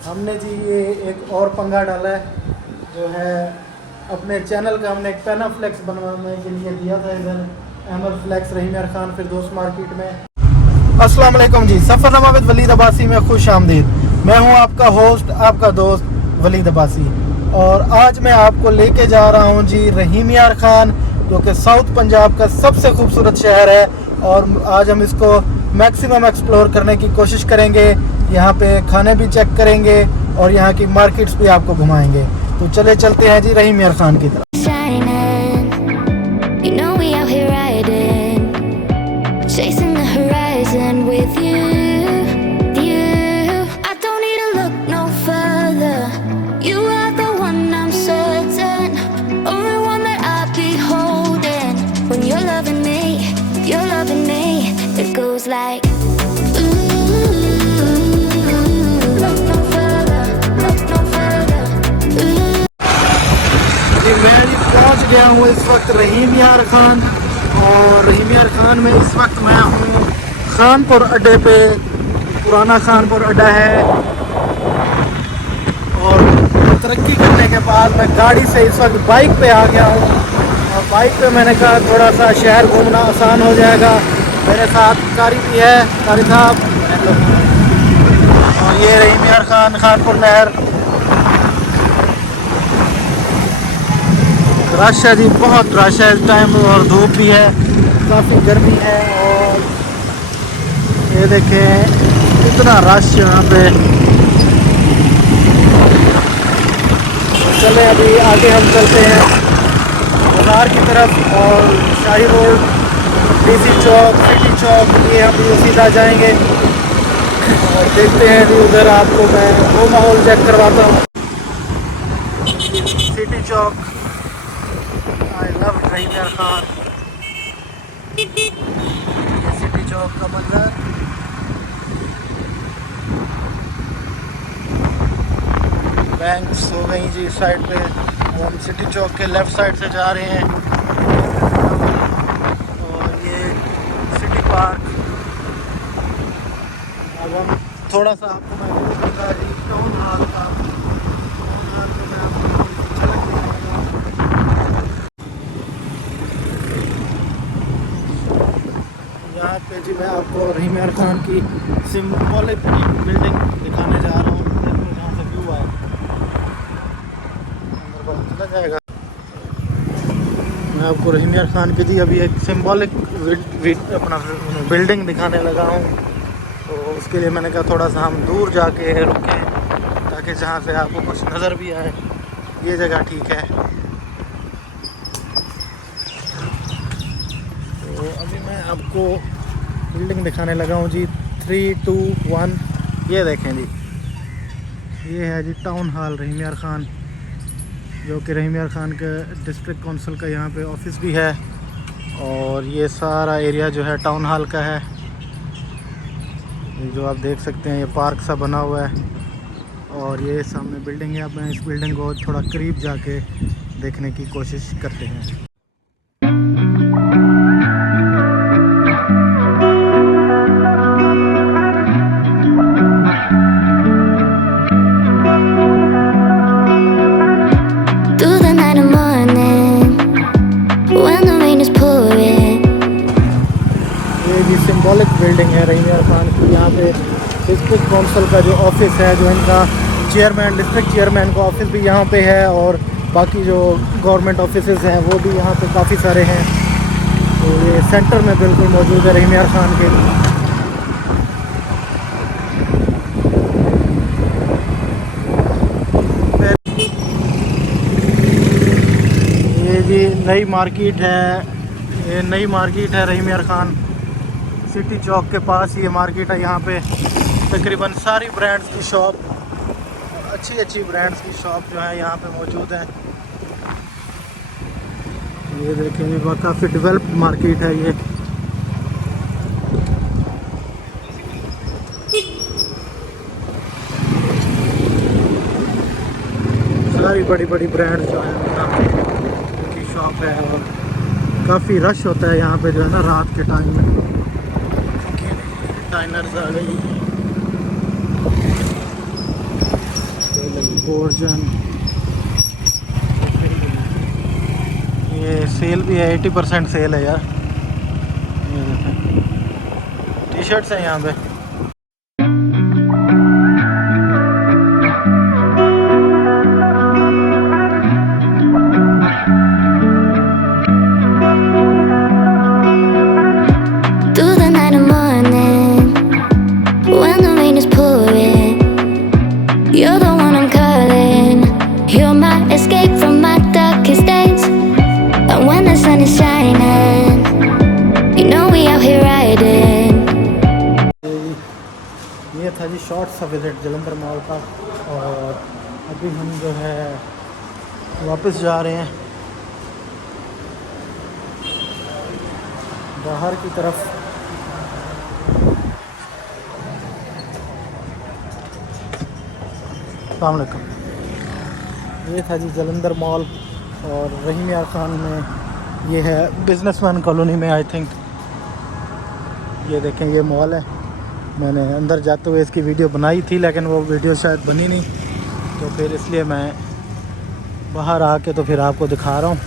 हमने जी ये एक और पंगा डाला है जो है अपने चैनल का हमने एक पेनाफ्लेक्स बनवाने के लिए दिया था इधर एमरफ्लेक्स रहीम यार खान फिर दोस्त मार्केट में। अस्सलाम वालेकुम जी, सफ़रनामा विद वलीद अब्बासी में खुश आमदीद। मैं हूं आपका होस्ट आपका दोस्त वलीद अब्बासी और आज मैं आपको लेके जा रहा हूं जी रहीम यार खान जो कि साउथ पंजाब का सबसे खूबसूरत शहर है और आज हम इसको मैक्सिमम एक्सप्लोर करने की कोशिश करेंगे। यहाँ पे खाने भी चेक करेंगे और यहाँ की मार्केट्स भी आपको घुमाएंगे। तो चले चलते हैं जी रहीम यार खान की तरफ। मैं पहुंच गया हूँ इस वक्त रहीम यार खान और रहीम यार खान में इस वक्त मैं हूँ खानपुर अड्डे पे। पुराना खानपुर अड्डा है और तरक्की करने के बाद मैं गाड़ी से इस वक्त बाइक पे आ गया हूँ और बाइक पे मैंने कहा थोड़ा सा शहर घूमना आसान हो जाएगा। मेरे साथ कारी भी है, कारी साहब, और ये रहीम यार खान खानपुर नहर। रश है जी, बहुत रश है इस टाइम और धूप भी है, काफ़ी गर्मी है और ये देखें इतना रश यहाँ पे। चले अभी आगे हम चलते हैं बाज़ार की तरफ और शाही रोड, डीसी चौक, सिटी चौक, ये हम भी सीधा जाएंगे और देखते हैं भी उधर आपको मैं वो माहौल चेक करवाता हूँ। सिटी चौक, आई लव रहीम यार खान। सिटी चौक का मंजर, बैंक्स हो गई जी इस साइड पे। हम सिटी चौक के लेफ़्ट साइड से जा रहे हैं और ये सिटी पार्क। अब हम थोड़ा सा आपको मैं बताऊंगा जी टाउन हॉल का। टाउन हॉल में मैं आपको झलक दिखाऊंगा। यहाँ पे जी मैं आपको रहीम यार खान की सिंबॉलिक बिल्डिंग दिखाने जा रहा हूँ। जहाँ से व्यू आए अंदर चला जाएगा। मैं आपको रहीम यार खान की जी अभी एक सिंबॉलिक अपना बिल्डिंग दिखाने लगा हूँ। तो उसके लिए मैंने कहा थोड़ा सा हम दूर जाके रुकें ताकि जहाँ से आपको कुछ नज़र भी आए। ये जगह ठीक है। तो अभी मैं आपको बिल्डिंग दिखाने लगा हूँ जी। 3, 2, 1, ये देखें जी, ये है जी टाउन हॉल रहीम यार खान, जो कि रहीम यार खान के डिस्ट्रिक्ट काउंसिल का यहाँ पे ऑफिस भी है और ये सारा एरिया जो है टाउन हॉल का है। ये जो आप देख सकते हैं ये पार्क सा बना हुआ है और ये सामने बिल्डिंग है। अब मैं इस बिल्डिंग को थोड़ा करीब जाके देखने की कोशिश करते हैं। सिंबॉलिक बिल्डिंग है रहीम यार खान की। यहाँ पे डिस्ट्रिक्ट काउंसिल का जो ऑफिस है, जो इनका चेयरमैन, डिस्ट्रिक्ट चेयरमैन का ऑफिस भी यहाँ पे है और बाकी जो गवर्नमेंट ऑफिसेज हैं वो भी यहाँ पे काफ़ी सारे हैं। तो ये सेंटर में बिल्कुल मौजूद है रहीम यार खान के। ये जी नई मार्केट है, ये नई मार्केट है रहीम यार खान। सिटी चौक के पास ये मार्केट है। यहाँ पे तकरीबन सारी ब्रांड्स की शॉप, अच्छी अच्छी ब्रांड्स की शॉप जो है यहाँ पे मौजूद है। ये देखेंगे काफ़ी डेवलप्ड मार्केट है ये। सारी बड़ी बड़ी ब्रांड्स जो है उनकी शॉप है और काफ़ी रश होता है यहाँ पे जो है ना रात के टाइम में। डाइनर्स आ गई। गोर्जन, ये सेल भी है, 80% सेल है यार। टी शर्ट्स हैं यहाँ पे। ये था जी शॉर्ट सा विज़िट जलंधर मॉल का, और अभी हम जो है वापस जा रहे हैं बाहर की तरफ। अस्सलाम वालेकुम। ये था जी जलंधर मॉल, और रहीम यार खान में ये है बिजनेसमैन कॉलोनी में आई थिंक। ये देखें ये मॉल है। मैंने अंदर जाते हुए इसकी वीडियो बनाई थी, लेकिन वो वीडियो शायद बनी नहीं, तो फिर इसलिए मैं बाहर आके तो फिर आपको दिखा रहा हूँ।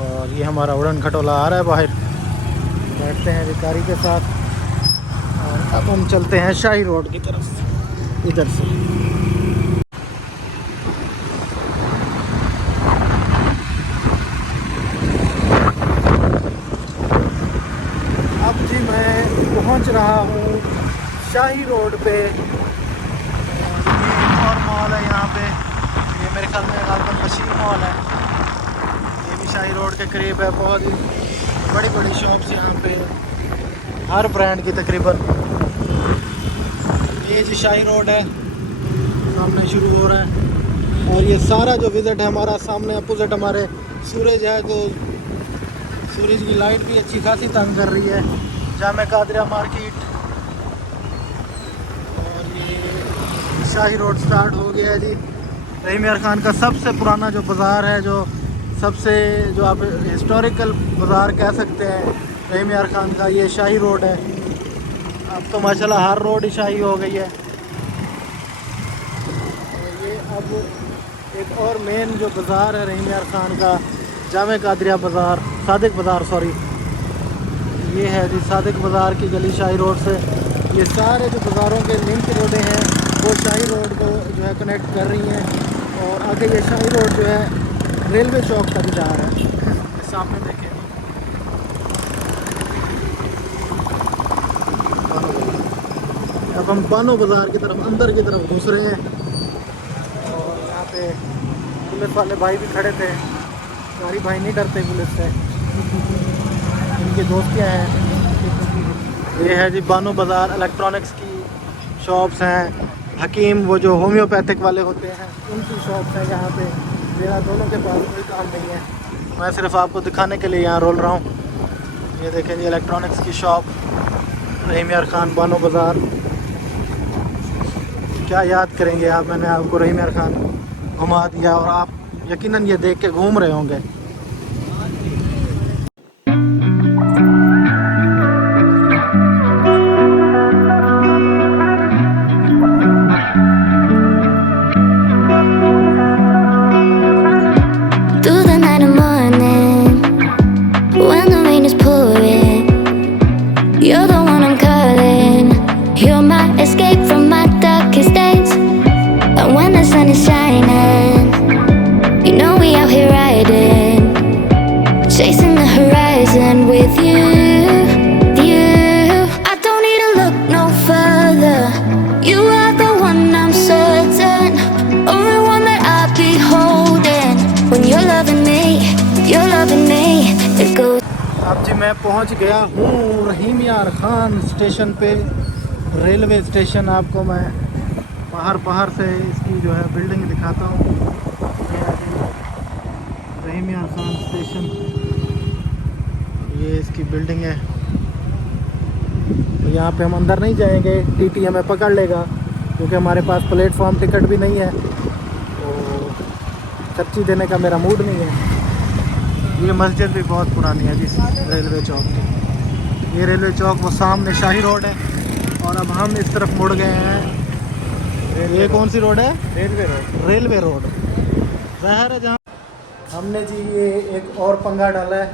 और ये हमारा उड़न खटोला आ रहा है बाहर, बैठते हैं भिखारी के साथ, और अब हम चलते हैं शाही रोड की तरफ इधर से। अब जी मैं पहुंच रहा हूँ शाही रोड पे। और ये एक और मॉल है यहाँ पे, ये मेरे ख्याल में गालबन बशीर मॉल है। ये भी शाही रोड के करीब है। बहुत ही बड़ी बड़ी शॉप्स यहाँ पे, हर ब्रांड की तकरीबन। ये जी शाही रोड है, सामने शुरू हो रहा है। और ये सारा जो विज़िट है हमारा, सामने अपोजिट हमारे सूरज है, तो सूरज की लाइट भी अच्छी खासी तंग कर रही है। जामे कादरिया मार्केट, और ये शाही रोड स्टार्ट हो गया है जी। रहीम यार खान का सबसे पुराना जो बाज़ार है, जो सबसे जो आप हिस्टोरिकल बाज़ार कह सकते हैं रहीम यार खान का, ये शाही रोड है। अब तो माशाल्लाह हर रोड ही शाही हो गई है। ये अब एक और मेन जो बाज़ार है रहीम यार खान का, जामे कादरिया बाज़ार, सादिक बाज़ार सॉरी, ये है जी सादिक बाज़ार की गली शाही रोड से। ये सारे जो बाज़ारों के लिंक रोडें हैं वो शाही रोड को जो है कनेक्ट कर रही हैं। और आगे ये शाही रोड जो है रेलवे चौक तक जा रहा है। सामने देखें, अब हम बानो बाज़ार की तरफ अंदर की तरफ घुस रहे हैं। और यहाँ पे पुलिस वाले भाई भी खड़े थे। हमारी भाई नहीं डरते पुलिस से, इनकी दोस्तियाँ हैं। ये है जी बानो बाज़ार, इलेक्ट्रॉनिक्स की शॉप्स हैं। हकीम वो जो होम्योपैथिक वाले होते हैं उनकी शॉप्स है यहाँ पे। मेरा दोनों के पास कोई काम नहीं है, मैं सिर्फ आपको दिखाने के लिए यहाँ रोल रहा हूँ। ये देखें जी इलेक्ट्रॉनिक्स की शॉप, रहीम यार खान बानो बाज़ार। क्या याद करेंगे आप, मैंने आपको रहीम यार खान घुमा दिया, और आप यकीनन ये देख के घूम रहे होंगे। अब जी मैं पहुंच गया हूँ रहीम यार खान स्टेशन पे, रेलवे स्टेशन। आपको मैं बाहर से इसकी जो है बिल्डिंग दिखाता हूँ। रहीम यार खान स्टेशन, ये इसकी बिल्डिंग है। तो यहाँ पे हम अंदर नहीं जाएंगे, टीटी हमें पकड़ लेगा, क्योंकि हमारे पास प्लेटफॉर्म टिकट भी नहीं है, तो कच्ची देने का मेरा मूड नहीं है। ये मस्जिद भी बहुत पुरानी है जिस रेलवे चौक की। ये रेलवे चौक वो सामने शाही रोड है, और अब हम इस तरफ मुड़ गए हैं ये कौन सी रोड है? Railway road. रेलवे रोड शहर है जहाँ। हमने जी ये एक और पंगा डाला है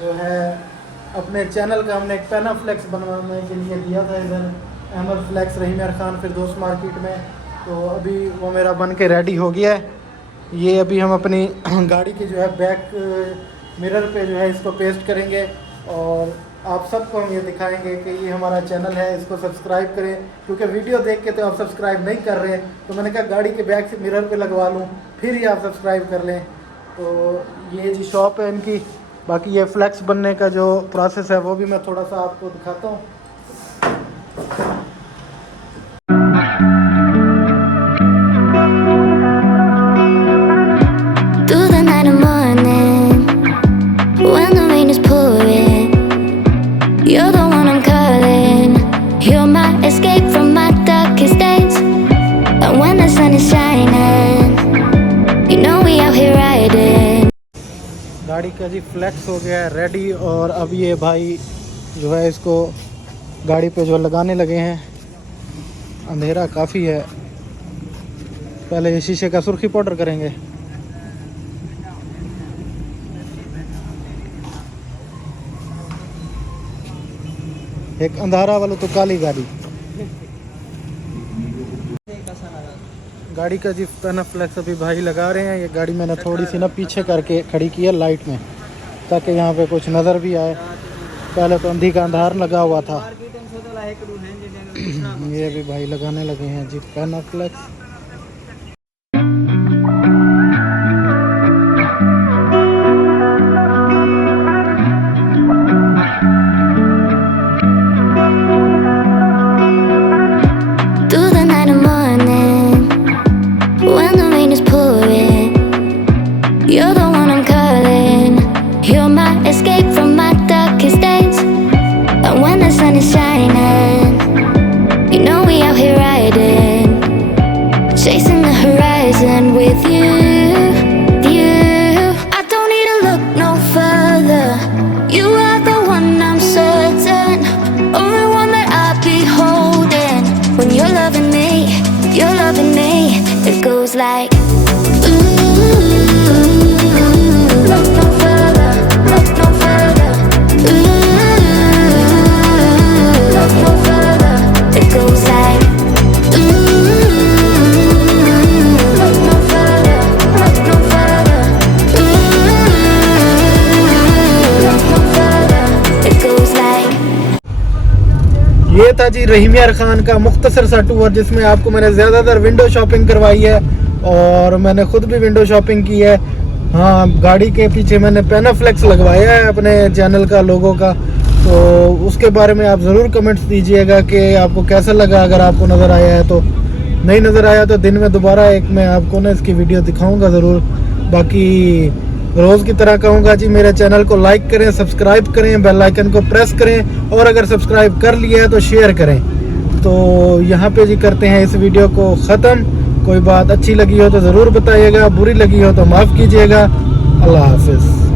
जो है अपने चैनल का हमने एक पेनाफ्लेक्स बनवाने के लिए दिया था इधर एमरफ्लेक्स रहीम यार खान फिर दोस्त मार्केट में। तो अभी वो मेरा बन के रेडी हो गया है। ये अभी हम अपनी गाड़ी के जो है बैक मिरर पे जो है इसको पेस्ट करेंगे और आप सबको हम ये दिखाएंगे कि ये हमारा चैनल है, इसको सब्सक्राइब करें। क्योंकि वीडियो देख के तो आप सब्सक्राइब नहीं कर रहे, तो मैंने कहा गाड़ी के बैक से मिरर पे लगवा लूँ फिर ही आप सब्सक्राइब कर लें। तो ये जी शॉप है इनकी। बाकी ये फ्लैक्स बनने का जो प्रोसेस है वो भी मैं थोड़ा सा आपको दिखाता हूँ। You're the one I'm calling. You're my escape from my darkest days. And when the sun is shining, you know we out here riding. गाड़ी का जी फ्लैक्स हो गया है रेडी और अब ये भाई जो है इसको गाड़ी पे जो लगाने लगे हैं। अंधेरा काफ़ी है, पहले ये शीशे का सुर्खी पाउडर करेंगे। एक अंधारा वाला तो काली गाड़ी का जी पेनाफ्लेक्स अभी भाई लगा रहे हैं। ये गाड़ी मैंने थोड़ी सी ना पीछे करके खड़ी की है लाइट में ताकि यहाँ पे कुछ नज़र भी आए। पहले तो अंधी का अंधार लगा हुआ था। ये भी भाई लगाने लगे हैं जी पेनाफ्लेक्स। You're the one I'm calling. You're my escape from my darkest days. And when the sun is shining, you know we out here riding, chasing the horizon with you. I don't need to look no further. You are the one I'm certain, only one that I'll be holding. When you're loving me, it goes like look no further, look no further. Look no further. It goes like look no further, look no further. Look no further. It goes like। ये था जी रहीम यार खान का मुख्तसर सा tour जिसमें आपको मैंने ज़्यादातर विंडो शॉपिंग करवाई है और मैंने खुद भी विंडो शॉपिंग की है। हाँ, गाड़ी के पीछे मैंने पेनाफ्लेक्स लगवाया है अपने चैनल का लोगो का, तो उसके बारे में आप ज़रूर कमेंट्स दीजिएगा कि आपको कैसा लगा। अगर आपको नज़र आया है तो, नहीं नज़र आया तो दिन में दोबारा एक मैं आपको ना इसकी वीडियो दिखाऊंगा ज़रूर। बाकी रोज़ की तरह कहूँगा जी मेरे चैनल को लाइक करें, सब्सक्राइब करें, बेल आइकन को प्रेस करें और अगर सब्सक्राइब कर लिया है तो शेयर करें। तो यहाँ पे जी करते हैं इस वीडियो को ख़त्म। कोई बात अच्छी लगी हो तो ज़रूर बताइएगा, बुरी लगी हो तो माफ़ कीजिएगा। अल्लाह हाफिज़।